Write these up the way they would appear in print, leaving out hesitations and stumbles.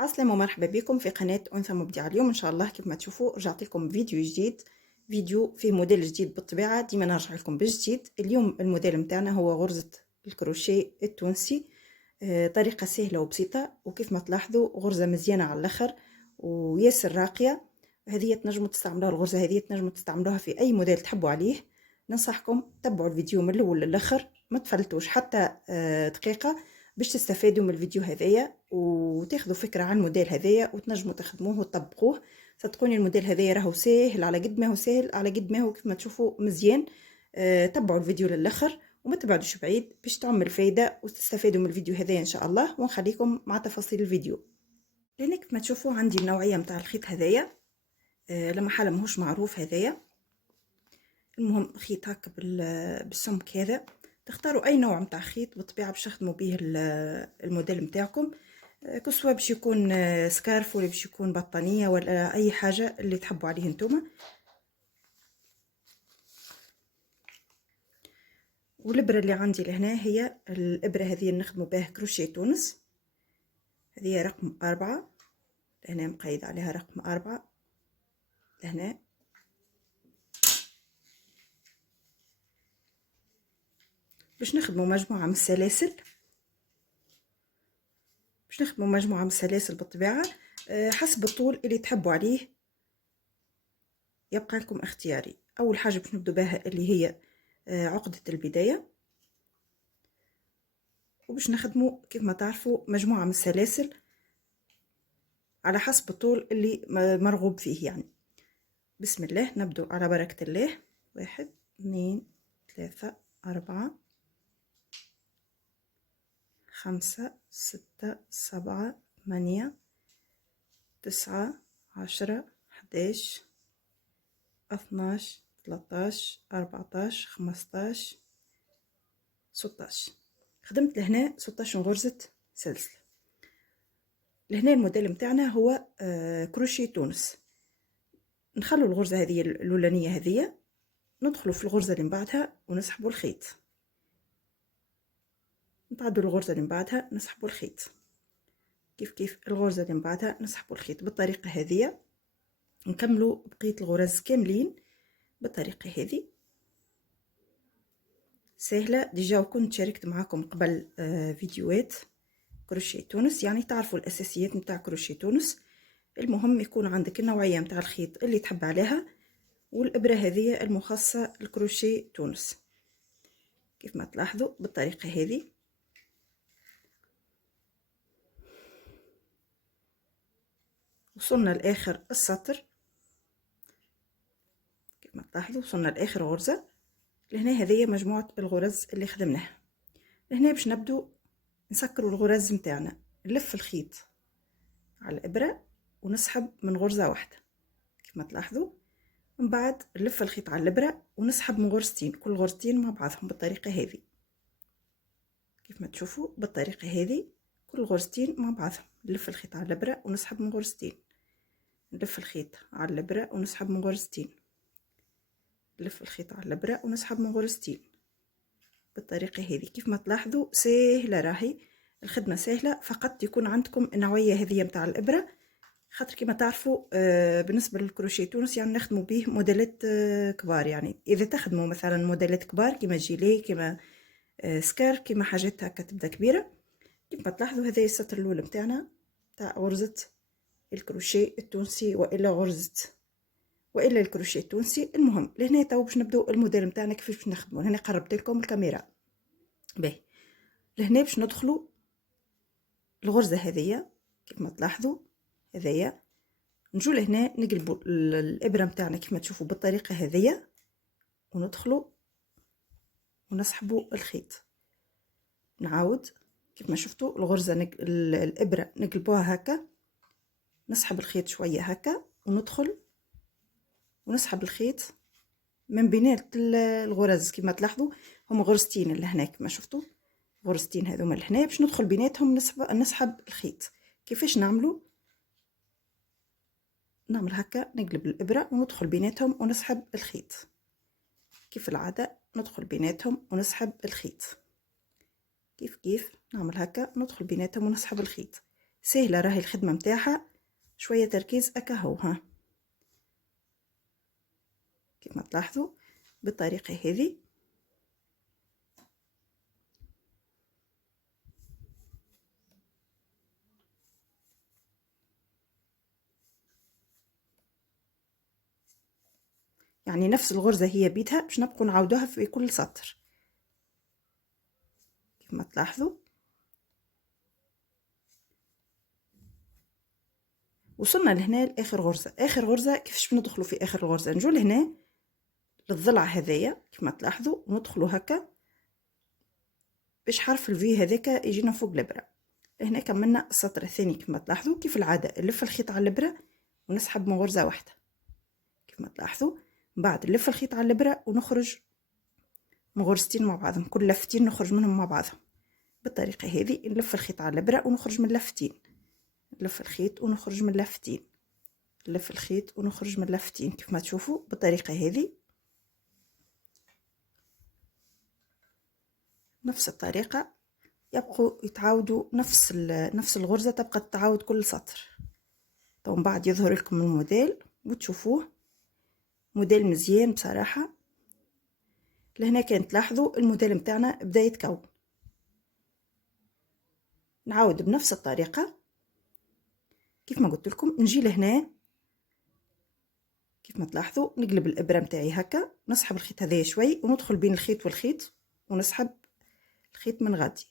عسلامة ومرحبا بكم في قناة أنثى مبدعة. اليوم إن شاء الله كيف ما تشوفوا رجعت لكم فيديو جديد، فيديو فيه موديل جديد بالطبيعة. ديما نرجع لكم بالجديد. اليوم الموديل متاعنا هو غرزة الكروشيه التونسي. طريقة سهلة وبسيطة، وكيف ما تلاحظوا غرزة مزيانة على الآخر وياسر راقية. هذه تنجموا تستعملوها، الغرزة هذه تنجموا تستعملوها في أي موديل تحبوا عليه. ننصحكم تتبعوا الفيديو من الأول للآخر، ما تفلتوش حتى دقيقة باش تستفادوا من الفيديو هذايا وتاخذوا فكرة عن الموديل هذايا وتنجموا تخدموه وتطبقوه. صدقوني الموديل هذايا راهو ساهل، على قد ما هو ساهل على قد ما هو كيف ما تشوفوا مزيان. تبعوا الفيديو للآخر وما تبعدوش بعيد باش تعمل فايدة وتستفادوا من الفيديو هذايا إن شاء الله. ونخليكم مع تفاصيل الفيديو. لأن كيف ما تشوفوا عندي النوعية متاع الخيط هذايا، لما حالة ماهوش معروف هذايا. المهم خيط هكا بالسمك هذا. تختاروا اي نوع متاع خيط بالطبيعه باش تخدموا به الموديل متاعكم، كسوا باش يكون سكارف ولا باش يكون بطانيه ولا اي حاجه اللي تحبوا عليه نتوما. والابره اللي عندي لهنا هي الابره هذه نخدموا بها كروشيه تونس. هذه رقم 4 لهنا، مقيد عليها رقم 4 لهنا. باش نخدموا مجموعه من السلاسل، بالطبيعه حسب الطول اللي تحبوا عليه، يبقى لكم اختياري. اول حاجه باش نبدو بها اللي هي عقده البدايه، وباش نخدموا كيف ما تعرفوا مجموعه من السلاسل على حسب الطول اللي مرغوب فيه يعني. بسم الله، نبدو على بركه الله. 1 2 3 4 5 6 7 8 9 10 11 12 13 14 15 16. خدمت لهنا 16 غرزة سلسلة. لهنا الموديل متاعنا هو كروشيه تونس. نخلو الغرزة هذه الأولانية هذه، ندخلوا في الغرزة اللي من بعدها ونسحبوا الخيط، نتعدوا الغرزة اللي من بعدها نسحبوا الخيط، كيف الغرزة اللي من بعدها نسحبوا الخيط. بالطريقة هذه نكملوا بقية الغرز كاملين بالطريقة هذه. سهلة ديجا، وكنت شاركت معاكم قبل فيديوهات كروشيه تونس، يعني تعرفوا الأساسيات متاع كروشيه تونس. المهم يكون عندك النوعية متاع الخيط اللي تحب عليها، والإبرة هذه المخصصة لكروشيه تونس. كيف ما تلاحظوا بالطريقة هذه وصلنا لآخر السطر. كيف ما تلاحظوا وصلنا لآخر غرزة. لهنا هذه مجموعة الغرز اللي خدمناها. لهنا باش نبدو نسكروا الغرز متاعنا. نلف الخيط على الإبرة ونسحب من غرزة واحدة كيف ما تلاحظوا. من بعد نلف الخيط على الإبرة ونسحب من غرزتين، كل غرزتين مع بعضهم بالطريقة هذه. كيف ما تشوفوا بالطريقة هذه كل غرزتين مع بعضهم. نلف الخيط على الإبرة ونسحب من غرزتين، نلف الخيط على الإبرة ونسحب من غرزتين، نلف الخيط على الإبرة ونسحب من غرزتين بالطريقة هذه. كيف ما تلاحظوا سهلة، راهي الخدمة سهلة، فقط يكون عندكم النوعية هذه متاع الإبرة. خاطر كما تعرفوا بالنسبة للكروشيه تونس يعني نخدموا به موديلات كبار. يعني إذا تخدموا مثلا موديلات كبار كما جيلي كما سكارف كما حاجات هكا تبدا كبيرة. كيف ما تلاحظوا هذا السطر الأول متاعنا تاع غرزة الكروشيه التونسي وإلا الكروشيه التونسي. المهم لهنا تو باش نبداو الموديل متاعنا كيفاش باش نخدمو. هنا قربت لكم الكاميرا باهي. لهنا باش ندخلوا الغرزة هذيا كيف ما تلاحظوا هذيا. نجو لهنا نقلبوا الإبرة متاعنا كيف ما تشوفوا بالطريقة هذيا، وندخلوا ونسحبوا الخيط. نعاود كيف ما شفتوا الغرزة الإبرة نقلبوها هكا، نسحب الخيط شوية هكا وندخل ونسحب الخيط من بينات الغرز. كما تلاحظوا هم غرزتين اللي هنا كما شفتوا، غرزتين هذوما اللي هنا باش ندخل بيناتهم نسحب الخيط. كيفاش نعملوا؟ نعمل هكا، نقلب الإبرة وندخل بيناتهم ونسحب الخيط كيف العادة، ندخل بيناتهم ونسحب الخيط كيف نعمل هكا، ندخل بيناتهم ونسحب الخيط. سهلة راهي الخدمة متاعها، شوية تركيز اكهو. ها كيف ما تلاحظوا بالطريقة هذه. يعني نفس الغرزة هي بيتها باش نبقوا نعاودوها في كل سطر كيف ما تلاحظوا. وصلنا لهنا لاخر غرزة. اخر غرزة كيفاش بندخلوا في اخر الغرزة؟ نجو لهنا للضلع هذايا كيف ما تلاحظوا وندخلوا هكا باش حرف الفي هذاك يجينا فوق الابرة. هنا كملنا السطر الثاني كيف ما تلاحظوا. كيف العادة نلف الخيط على الابرة ونسحب من غرزة واحدة كيف ما تلاحظوا. من بعد نلف الخيط على الابرة ونخرج من غرزتين مع بعضهم، كل لفتين نخرج منهم مع بعضهم بالطريقة هذه. نلف الخيط على الابرة ونخرج من لفتين، نلف الخيط ونخرج من لفتين، نلف الخيط ونخرج من لفتين كيف ما تشوفوا بالطريقة هذه. نفس الطريقة يبقوا يتعاودوا نفس الغرزة تبقى تتعاود كل سطر. ومن بعد يظهر لكم الموديل وتشوفوه موديل مزيان بصراحة. لهنا كان تلاحظوا الموديل متاعنا بدا يتكون. نعاود بنفس الطريقة كيف ما قلت لكم. نجي لهنا كيف ما تلاحظوا نقلب الابرة متاعي هكا، نسحب الخيط هذايا شوي وندخل بين الخيط والخيط ونسحب الخيط من غادي.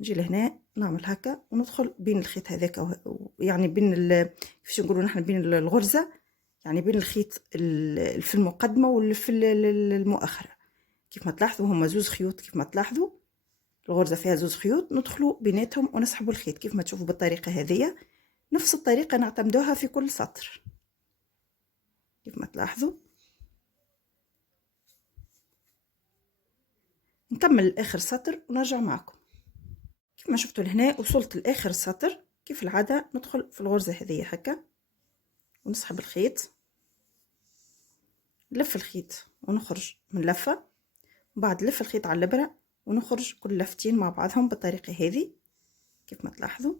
نجي لهنا نعمل هكا وندخل بين الخيط هذاك، يعني بين كيفاش نقولوا نحن بين الغرزة، يعني بين الخيط في المقدمة والفي المؤخرة كيف ما تلاحظوا. هما زوز خيوط كيف ما تلاحظوا، الغرزة فيها زوز خيوط ندخلوا بيناتهم ونسحبوا الخيط كيف ما تشوفوا بالطريقة هذه. نفس الطريقة نعتمدوها في كل سطر كيف ما تلاحظوا. نكمل اخر سطر ونرجع معكم. كيف ما شفتوا لهنا وصلت لاخر السطر. كيف العادة ندخل في الغرزة هذه هكا ونسحب الخيط، نلف الخيط ونخرج من لفة، وبعد نلف الخيط على الابرة ونخرج كل لفتين مع بعضهم بالطريقة هذه كيف ما تلاحظوا.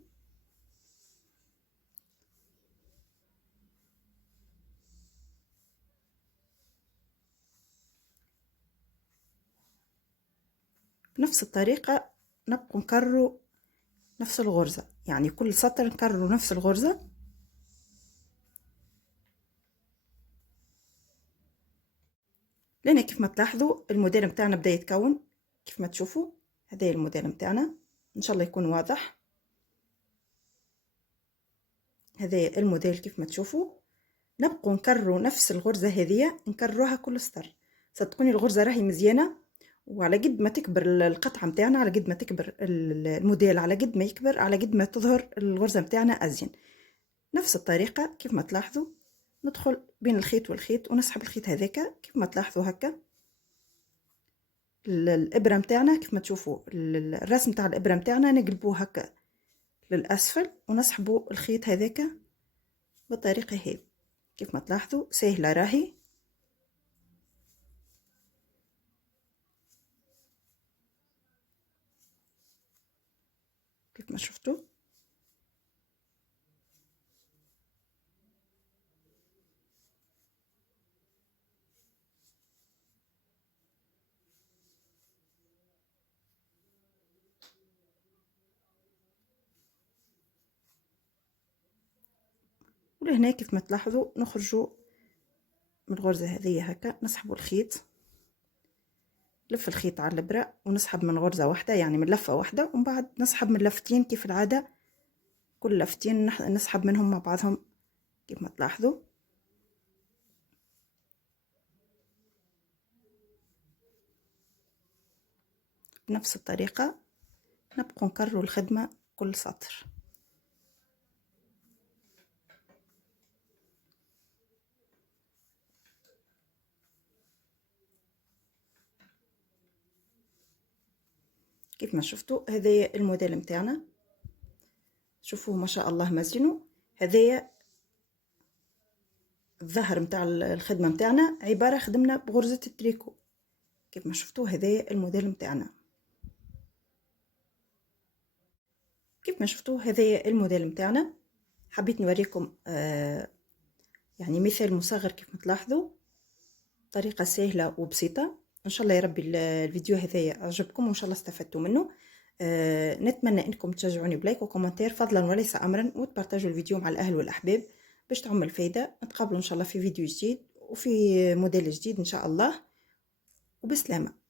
بنفس الطريقة نبقى نكرروا نفس الغرزة، يعني كل سطر نكرروا نفس الغرزة. لأن كيف ما تلاحظوا الموديل متاعنا بدا يتكون كيف ما تشوفوا. هذا الموديل متاعنا ان شاء الله يكون واضح. هذا الموديل كيف ما تشوفوا. نبقوا نكرروا نفس الغرزة هذه نكرروها كل سطر. صدقوني الغرزة راهي مزيانة، وعلى قد ما تكبر القطعة متاعنا، على قد ما تكبر الموديل، على قد ما يكبر على قد ما تظهر الغرزة متاعنا أزين. نفس الطريقة كيف ما تلاحظوا ندخل بين الخيط والخيط ونسحب الخيط هذاك كيف ما تلاحظوا هكا. الإبرة متاعنا كيف ما تشوفوا الرسم تاع الإبرة متاعنا نقلبوه هكا للأسفل ونسحبوا الخيط هذاك بالطريقة هذه كيف ما تلاحظوا. سهلة راهي. كيف ما شفتوا ولهنا كيف ما تلاحظوا نخرجوا من الغرزة هذه هكا، نسحبوا الخيط، لف الخيط على الإبرة ونسحب من غرزة واحدة، يعني من لفة واحدة، ومن بعد نسحب من لفتين كيف العادة، كل لفتين نسحب منهم مع بعضهم كيف ما تلاحظوا. بنفس الطريقة نبقى نكرروا الخدمة كل سطر. كيف ما شفتوا هذايا الموديل متاعنا، شوفوه ما شاء الله مزينو. هذايا الظهر متاع الخدمة متاعنا عبارة خدمنا بغرزة التريكو كيف ما شفتوا. هذايا الموديل متاعنا. كيف ما شفتوا هذا الموديل متاعنا. حبيت نوريكم يعني مثال مصغر كيف ما تلاحظوا، طريقة سهلة وبسيطة. ان شاء الله يا ربي الفيديو هذايا عجبكم وان شاء الله استفدتوا منه. نتمنى انكم تشجعوني بلايك وكومنتير فضلا وليس امرا، وتبارتاجوا الفيديو مع الاهل والاحباب باش تعم الفايدة. نتقابلوا ان شاء الله في فيديو جديد وفي موديل جديد ان شاء الله، وبسلامة.